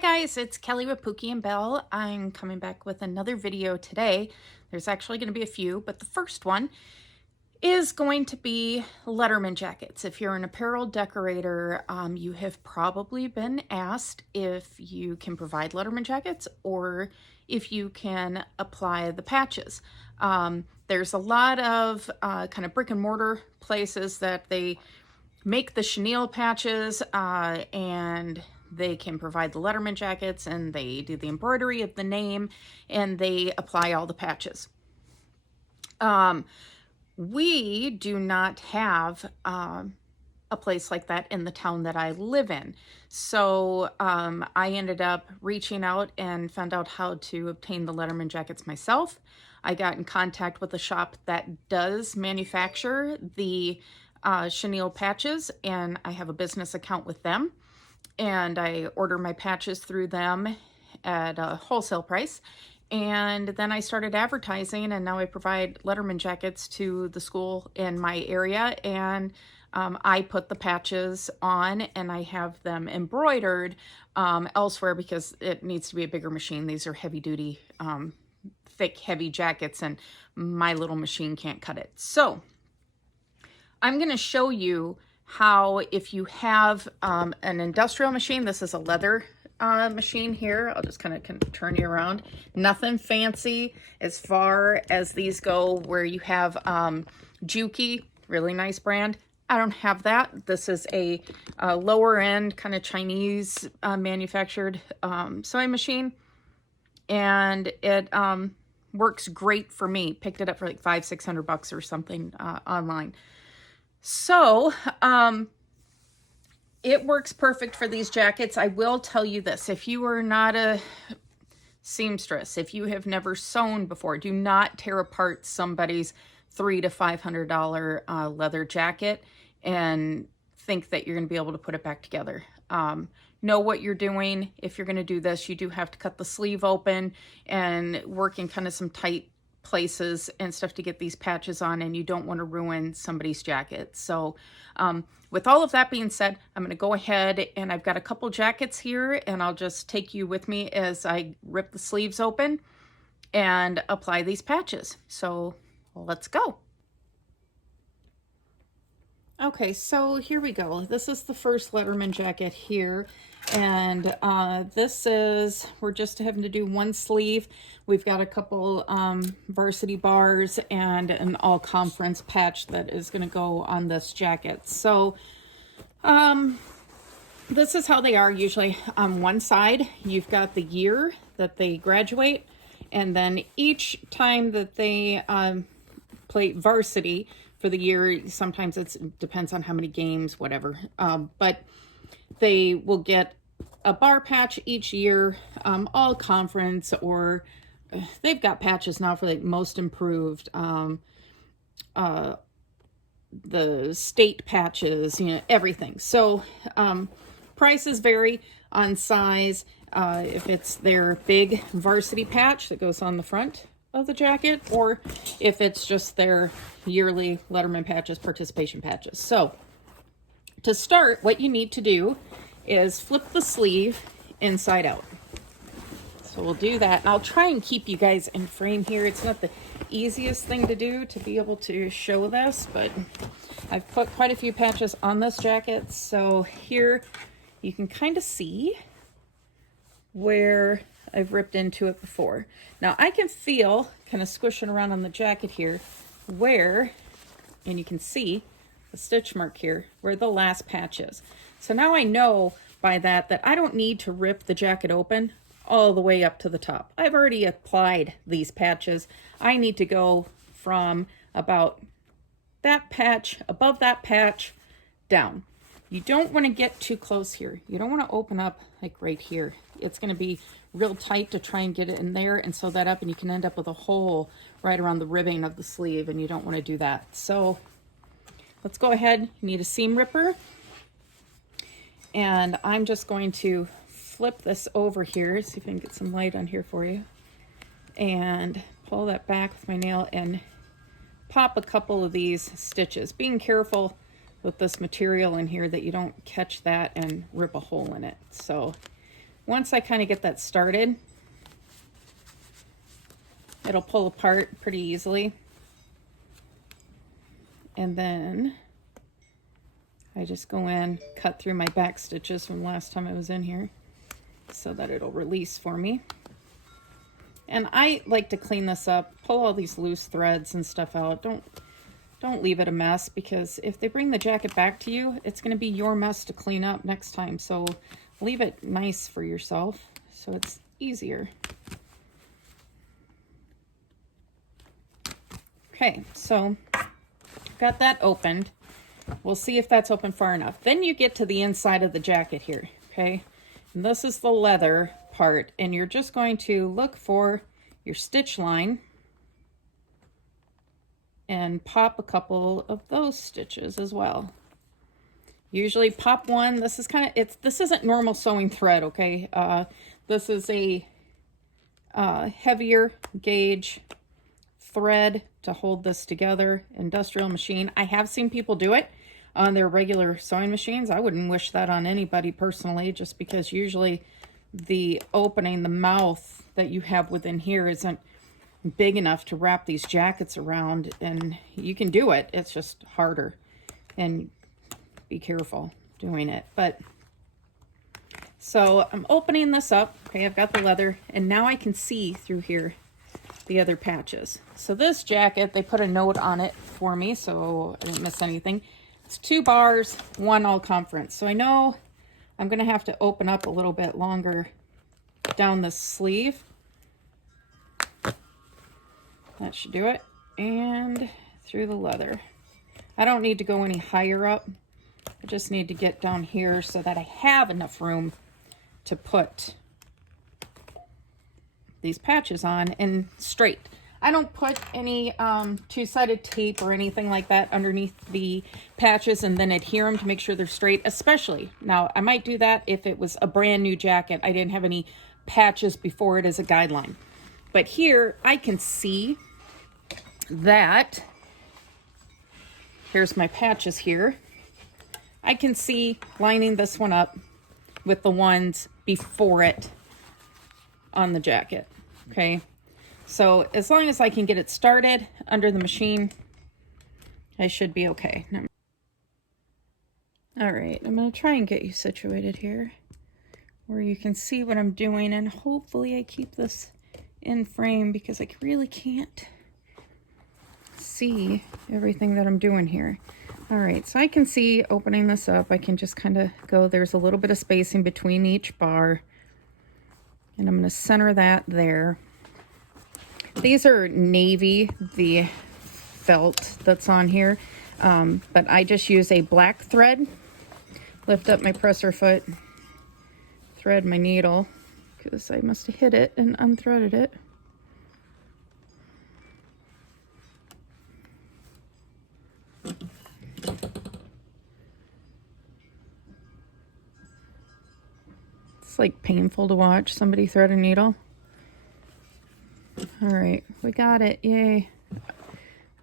Hi guys, it's Kelly with Pookie and Belle. I'm coming back with another video today. There's actually going to be a few, but the first one is going to be Letterman jackets. If you're an apparel decorator, you have probably been asked if you can provide Letterman jackets or if you can apply the patches. There's a lot of kind of brick and mortar places that they make the chenille patches and they can provide the Letterman jackets, and they do the embroidery of the name, and they apply all the patches. We do not have a place like that in the town that I live in. So I ended up reaching out and found out how to obtain the Letterman jackets myself. I got in contact with a shop that does manufacture the chenille patches, and I have a business account with them. And I order my patches through them at a wholesale price. And then I started advertising, and now I provide Letterman jackets to the school in my area. And I put the patches on and I have them embroidered elsewhere because it needs to be a bigger machine. These are heavy duty, thick, heavy jackets, and my little machine can't cut it. So I'm going to show you how, if you have an industrial machine, this is a leather machine here. I'll just kind of turn you around. Nothing fancy as far as these go, where you have Juki, really nice brand. I don't have that. This is a lower end kind of Chinese manufactured sewing machine, and it works great for me. Picked it up for like $500-600 or something online. So, it works perfect for these jackets. I will tell you this, if you are not a seamstress, if you have never sewn before, do not tear apart somebody's $300 to $500 leather jacket and think that you're going to be able to put it back together. Know what you're doing. If you're going to do this, you do have to cut the sleeve open and work in kind of some tight places and stuff to get these patches on, and you don't want to ruin somebody's jacket. So with all of that being said, I'm going to go ahead, and I've got a couple jackets here, and I'll just take you with me as I rip the sleeves open and apply these patches. So let's go. Okay, so here we go. This is the first Letterman jacket here, and we're just having to do one sleeve. We've got a couple varsity bars and an all-conference patch that is going to go on this jacket. So this is how they are usually. On one side, you've got the year that they graduate, and then each time that they play varsity for the year, sometimes it depends on how many games, whatever, but they will get a bar patch each year, all conference, or they've got patches now for like most improved, the state patches, everything. So prices vary on size. If it's their big varsity patch that goes on the front of the jacket, or if it's just their yearly Letterman patches, participation patches. So to start, what you need to do is flip the sleeve inside out. So we'll do that. I'll try and keep you guys in frame here. It's not the easiest thing to do to be able to show this, but I've put quite a few patches on this jacket. So here you can kind of see where I've ripped into it before. Now I can feel, kind of squishing around on the jacket here, where, and you can see the stitch mark here, where the last patch is. So now I know by that I don't need to rip the jacket open all the way up to the top. I've already applied these patches. I need to go from about that patch, above that patch, down. You don't want to get too close here. You don't want to open up like right here. It's going to be real tight to try and get it in there and sew that up, and you can end up with a hole right around the ribbing of the sleeve, and you don't want to do that. So let's go ahead. You need a seam ripper, and I'm just going to flip this over here, see if I can get some light on here for you, and pull that back with my nail and pop a couple of these stitches, being careful with this material in here that you don't catch that and rip a hole in it. So once I kind of get that started, it'll pull apart pretty easily. And then I just go in, cut through my back stitches from last time I was in here so that it'll release for me. And I like to clean this up, pull all these loose threads and stuff out. Don't leave it a mess, because if they bring the jacket back to you, it's going to be your mess to clean up next time. So leave it nice for yourself so it's easier. Okay, so got that opened. We'll see if that's open far enough. Then you get to the inside of the jacket here, okay? And this is the leather part, and you're just going to look for your stitch line and pop a couple of those stitches as well. Usually pop one. This is this isn't normal sewing thread, okay? This is a heavier gauge thread to hold this together, industrial machine. I have seen people do it on their regular sewing machines. I wouldn't wish that on anybody personally, just because usually the opening, the mouth that you have within here isn't big enough to wrap these jackets around, and you can do it, it's just harder, and be careful doing it. But so I'm opening this up, okay, I've got the leather, and now I can see through here the other patches. So this jacket, they put a note on it for me so I didn't miss anything. It's 2 bars, 1 all conference. So I know I'm gonna have to open up a little bit longer down the sleeve. That should do it. And through the leather. I don't need to go any higher up. I just need to get down here so that I have enough room to put these patches on and straight. I don't put any two-sided tape or anything like that underneath the patches and then adhere them to make sure they're straight, especially. Now, I might do that if it was a brand new jacket. I didn't have any patches before it as a guideline. But here, I can see that, here's my patches here. I can see lining this one up with the ones before it on the jacket, okay? So as long as I can get it started under the machine, I should be okay. All right, I'm gonna try and get you situated here where you can see what I'm doing, and hopefully I keep this in frame because I really can't see everything that I'm doing here. All right, so I can see opening this up, I can just kind of go, there's a little bit of spacing between each bar, and I'm going to center that there. These are navy, the felt that's on here, but I just use a black thread. Lift up my presser foot, thread my needle, because I must have hit it and unthreaded it. It's like painful to watch somebody thread a needle. All right, we got it, yay.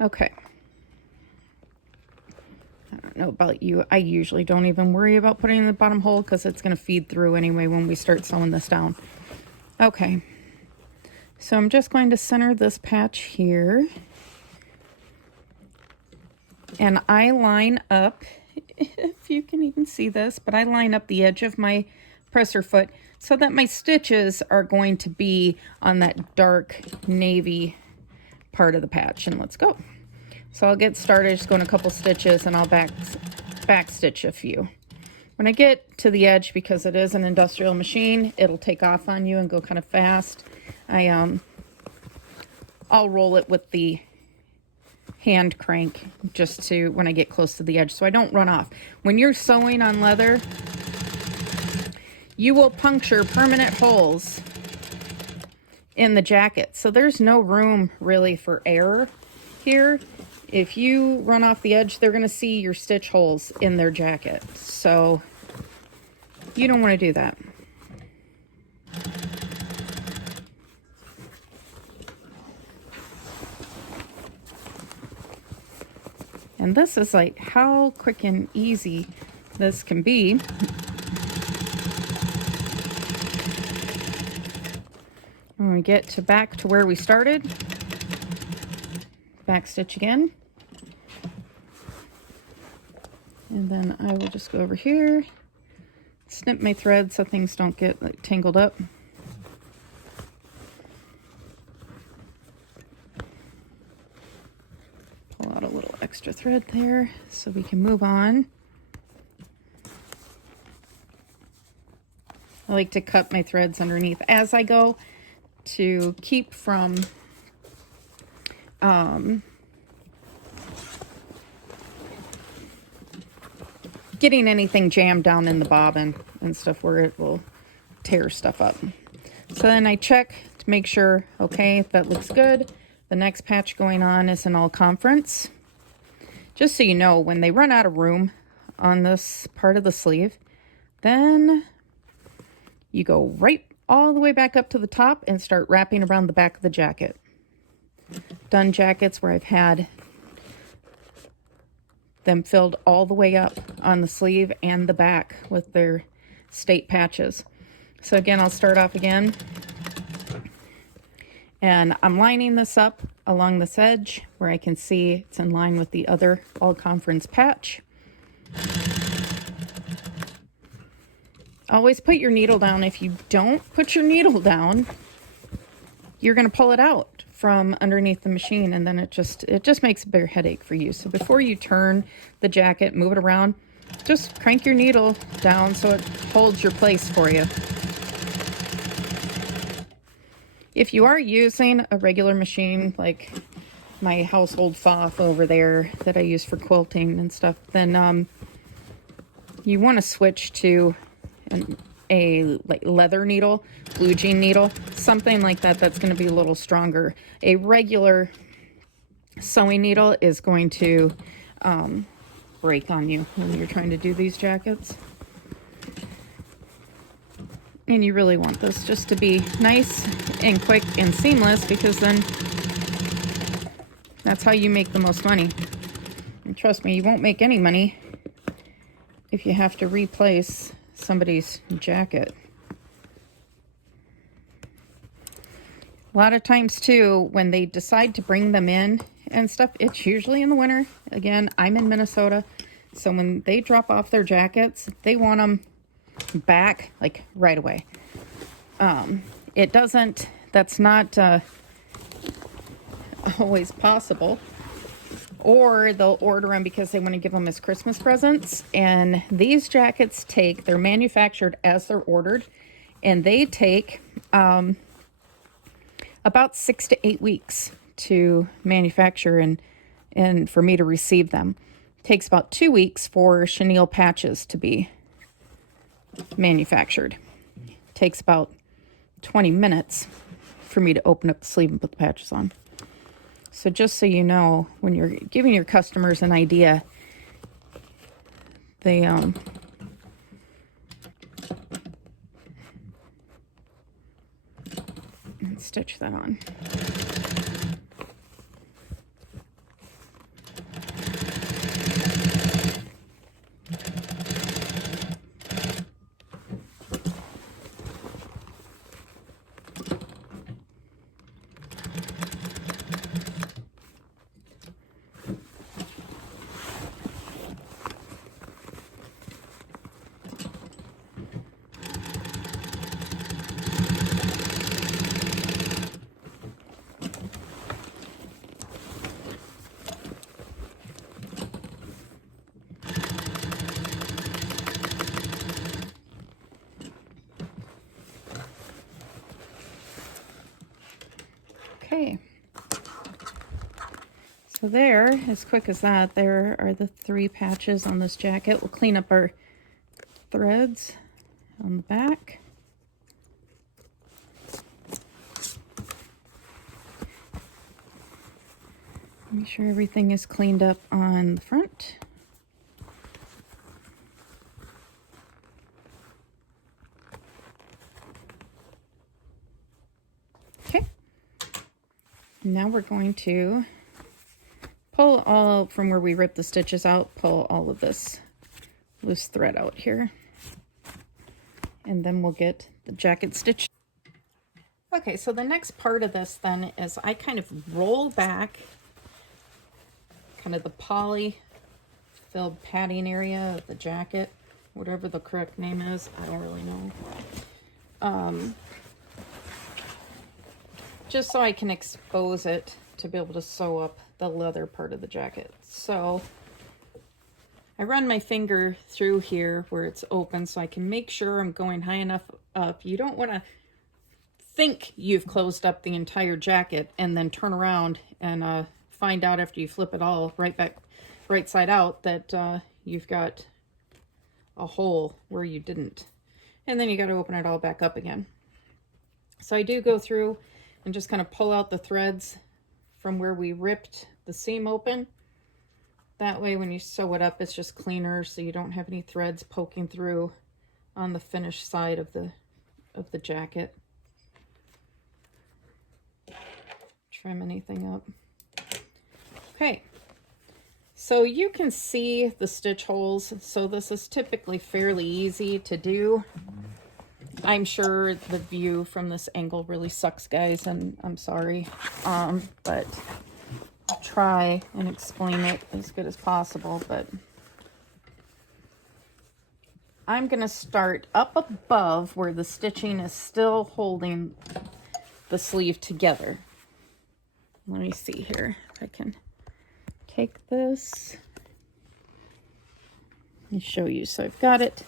Okay. I don't know about you. I usually don't even worry about putting in the bottom hole because it's going to feed through anyway when we start sewing this down. Okay. So I'm just going to center this patch here. And I line up, if you can even see this, but I line up the edge of my presser foot so that my stitches are going to be on that dark navy part of the patch. And let's go. So I'll get started, just going a couple stitches, and I'll back stitch a few. When I get to the edge, because it is an industrial machine, it'll take off on you and go kind of fast. I'll roll it with the hand crank just to when I get close to the edge so I don't run off. When you're sewing on leather, you will puncture permanent holes in the jacket. So there's no room really for error here. If you run off the edge, they're going to see your stitch holes in their jacket. So you don't want to do that. And this is like how quick and easy this can be. When we get to back to where we started, back stitch again. And then I will just go over here, snip my thread so things don't get like tangled up. Pull out a little extra thread there so we can move on. I like to cut my threads underneath as I go to keep from getting anything jammed down in the bobbin and stuff where it will tear stuff up. So then I check to make sure, okay, that looks good. The next patch going on is an all conference. Just so you know, when they run out of room on this part of the sleeve, then you go right all the way back up to the top and start wrapping around the back of the jacket. Done jackets where I've had them filled all the way up on the sleeve and the back with their state patches. So again, I'll start off again. And I'm lining this up along this edge where I can see it's in line with the other all conference patch. Always put your needle down. If you don't put your needle down, you're going to pull it out from underneath the machine, and then it just makes a bigger headache for you. So before you turn the jacket, move it around, just crank your needle down so it holds your place for you. If you are using a regular machine like my household FOF over there that I use for quilting and stuff, then you want to switch to a like leather needle, blue jean needle, something like that that's going to be a little stronger. A regular sewing needle is going to break on you when you're trying to do these jackets. And you really want this just to be nice and quick and seamless, because then that's how you make the most money. And trust me, you won't make any money if you have to replace somebody's jacket. A lot of times too, when they decide to bring them in and stuff, it's usually in the winter. Again, I'm in Minnesota, so when they drop off their jackets, they want them back like right away. That's not always possible. Or they'll order them because they want to give them as Christmas presents. And these jackets they're manufactured as they're ordered, and they take about 6 to 8 weeks to manufacture and for me to receive them. It takes about 2 weeks for chenille patches to be manufactured. It takes about 20 minutes for me to open up the sleeve and put the patches on. So just so you know, when you're giving your customers an idea, they and stitch that on. Okay, so there, as quick as that, there are the 3 patches on this jacket. We'll clean up our threads on the back. Make sure everything is cleaned up on the front. Okay. Now we're going to pull all from where we ripped the stitches out, pull all of this loose thread out here. And then we'll get the jacket stitched. Okay, so the next part of this then is I kind of roll back kind of the poly filled padding area of the jacket, whatever the correct name is, I don't really know. Just so I can expose it to be able to sew up the leather part of the jacket. So I run my finger through here where it's open so I can make sure I'm going high enough up. You don't want to think you've closed up the entire jacket and then turn around and find out after you flip it all right side out that you've got a hole where you didn't. And then you got to open it all back up again. So I do go through and just kind of pull out the threads from where we ripped the seam open. That way when you sew it up, it's just cleaner so you don't have any threads poking through on the finished side of the jacket. Trim anything up. Okay, so you can see the stitch holes, so this is typically fairly easy to do. I'm sure the view from this angle really sucks, guys, and I'm sorry, but I'll try and explain it as good as possible. But I'm going to start up above where the stitching is still holding the sleeve together. Let me see here if I can take this. Let me show you. So I've got it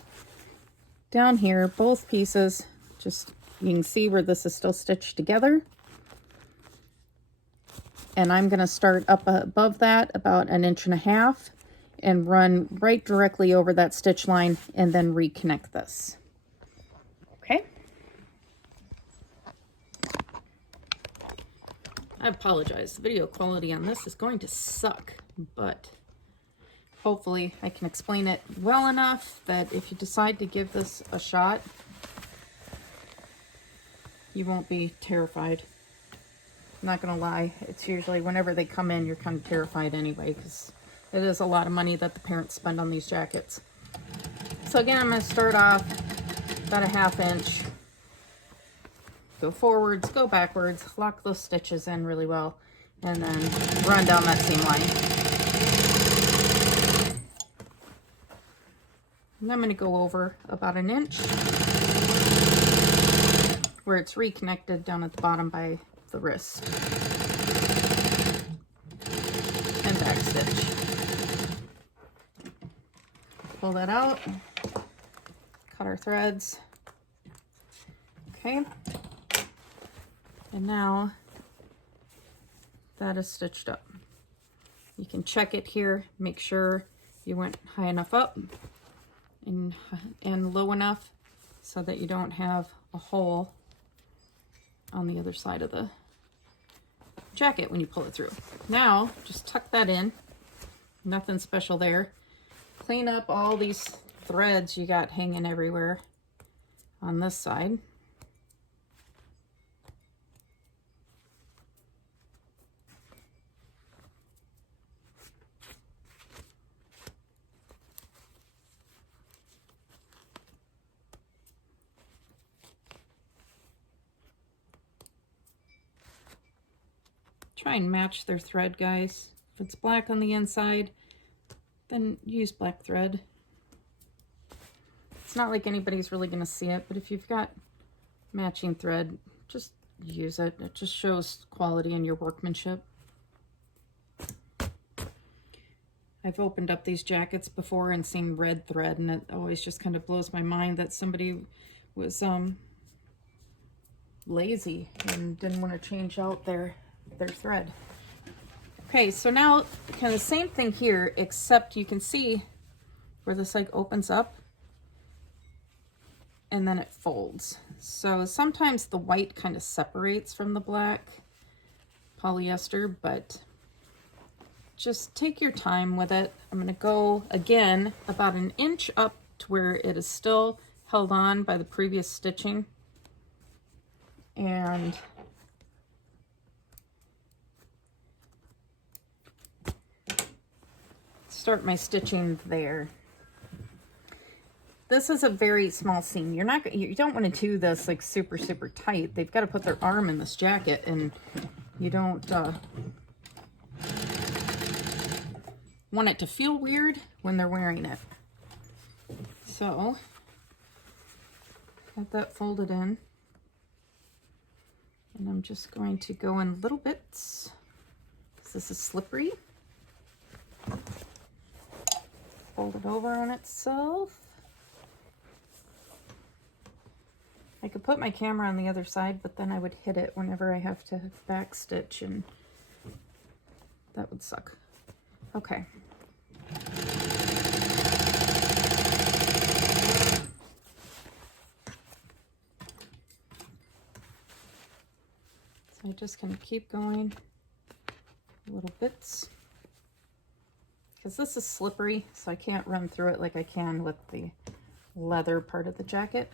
down here, both pieces, just you can see where this is still stitched together. And I'm going to start up above that about 1.5 inches and run right directly over that stitch line and then reconnect this. Okay. I apologize. The video quality on this is going to suck, but hopefully I can explain it well enough that if you decide to give this a shot, you won't be terrified. I'm not gonna lie, it's usually whenever they come in, you're kind of terrified anyway, because it is a lot of money that the parents spend on these jackets. So again, I'm gonna start off about 1/2 inch, go forwards, go backwards, lock those stitches in really well, and then run down that seam line. And I'm going to go over about 1 inch where it's reconnected down at the bottom by the wrist. And back stitch. Pull that out. Cut our threads. Okay. And now that is stitched up. You can check it here, make sure you went high enough up and low enough so that you don't have a hole on the other side of the jacket when you pull it through. Now, just tuck that in. Nothing special there. Clean up all these threads you got hanging everywhere on this side. Try and match their thread, guys. If it's black on the inside, then use black thread. It's not like anybody's really going to see it, but if you've got matching thread, just use it. It just shows quality in your workmanship. I've opened up these jackets before and seen red thread, and it always just kind of blows my mind that somebody was lazy and didn't want to change out their thread. Okay, so now kind of the same thing here, except you can see where this like opens up and then it folds. So sometimes the white kind of separates from the black polyester, but just take your time with it. I'm going to go again about 1 inch up to where it is still held on by the previous stitching, and start my stitching there. this is a very small seam. You don't want to do this like super, super tight. They've got to put their arm in this jacket, and you don't want it to feel weird when they're wearing it. So, got that folded in. And I'm just going to go in little bits, because this is slippery. Fold it over on itself. I could put my camera on the other side, but then I would hit it whenever I have to back stitch, and that would suck. Okay. So I just kind of keep going little bits, because this is slippery, so I can't run through it like I can with the leather part of the jacket.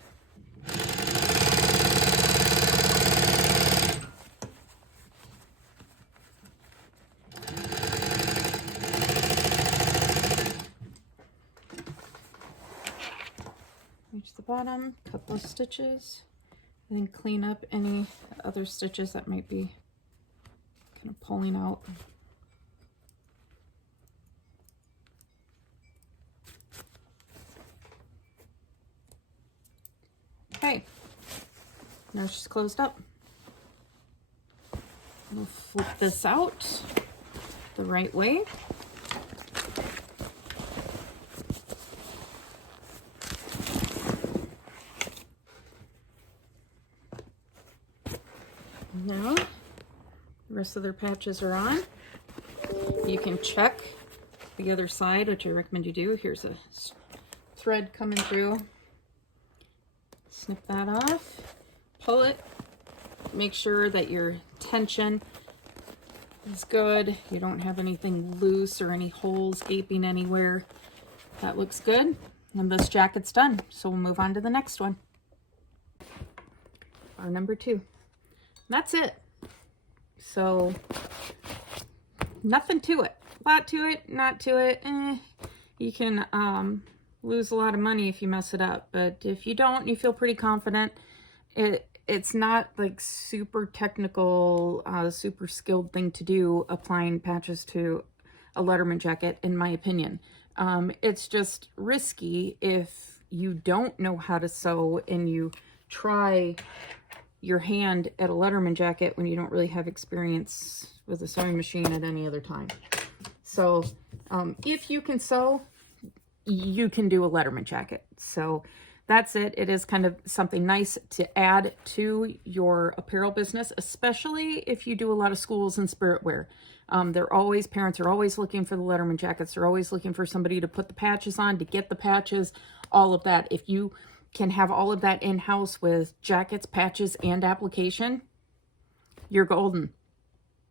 Reach the bottom, cut those stitches, and then clean up any other stitches that might be kind of pulling out. Okay, now she's closed up. We'll flip this out the right way. Now, the rest of their patches are on. You can check the other side, which I recommend you do. Here's a thread coming through. Snip that off, pull it, make sure that your tension is good. You don't have anything loose or any holes gaping anywhere. That looks good. And this jacket's done. So we'll move on to the next one. Our number 2. That's it. So nothing to it. A lot to it, not to it. You can lose a lot of money if you mess it up, but if you don't, you feel pretty confident. It's not like super technical, super skilled thing to do, applying patches to a Letterman jacket, in my opinion. It's just risky if you don't know how to sew and you try your hand at a Letterman jacket when you don't really have experience with a sewing machine at any other time. So if you can sew, you can do a Letterman jacket. So that's it. It is kind of something nice to add to your apparel business, especially if you do a lot of schools and spirit wear. Parents are always looking for the Letterman jackets. They're always looking for somebody to put the patches on, to get the patches, all of that. If you can have all of that in-house with jackets, patches, and application, you're golden.